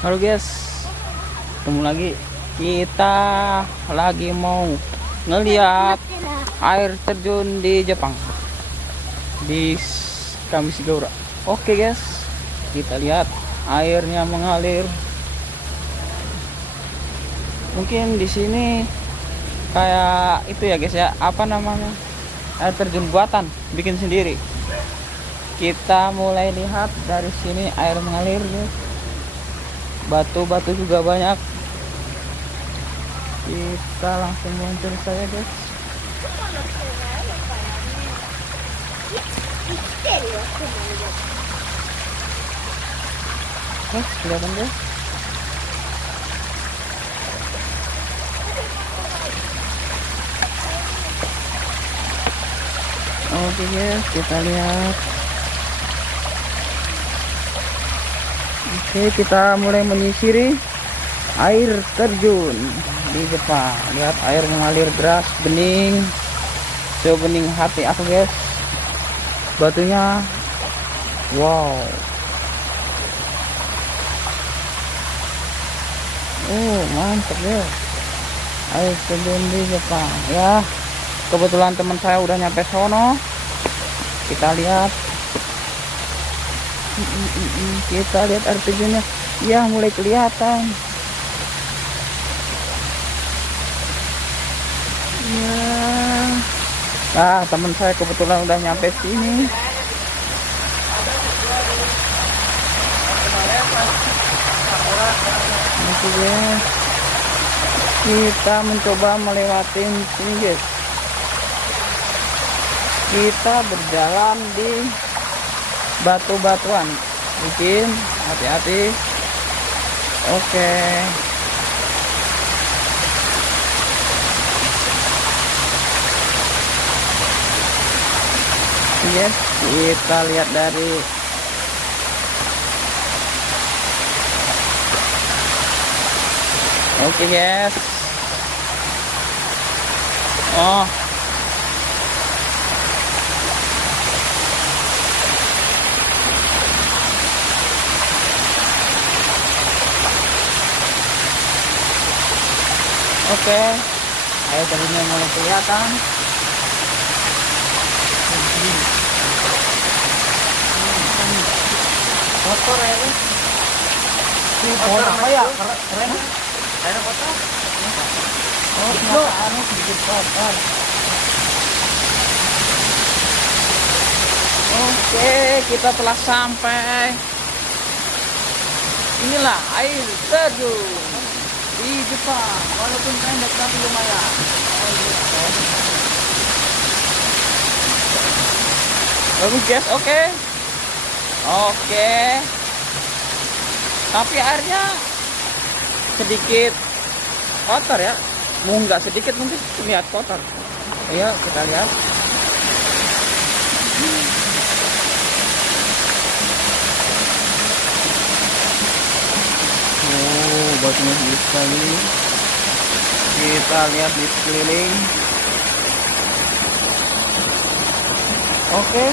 Halo guys, ketemu lagi. Kita lagi mau ngeliat air terjun di Jepang di Kamisigura. Oke guys, kita lihat airnya mengalir. Mungkin di sini kayak itu ya guys ya, apa namanya, air terjun buatan, bikin sendiri. Kita mulai lihat dari sini air mengalir guys. Batu-batu juga banyak. Kita langsung meluncur saja guys. Kelihatan guys. Oke guys, kita lihat. Oke, kita mulai menyisiri air terjun di Jepang. Lihat air mengalir deras, bening, sebening hati aku guys. Batunya, wow. Oh mantap ya, air terjun di Jepang. Ya, kebetulan teman saya udah nyampe sono. Kita lihat. Kita lihat air terjunnya. Ya, mulai kelihatan. Ya. Nah, teman saya kebetulan udah nyampe sini. Oke guys, kita mencoba melewati sini guys. Kita berjalan di batu-batuan, bikin hati-hati. Oke. Yes, kita lihat dari oke guys. Oh, oke, air terjunnya mulai kelihatan. Kotor ya guys. Kotor apa ya? Keren. Air kotor. Oh, ternyata sedikit kotor. Oke, kita telah sampai. Inilah air terjun di Jepang, walaupun pendek tapi lumayan. Bagus guys, oke. Oke. Tapi airnya sedikit kotor ya. Nggak sedikit, mungkin lihat kotor. Ayo kita lihat. Oh, batunya sedikit sekali. Kita lihat di sekeliling. Oke.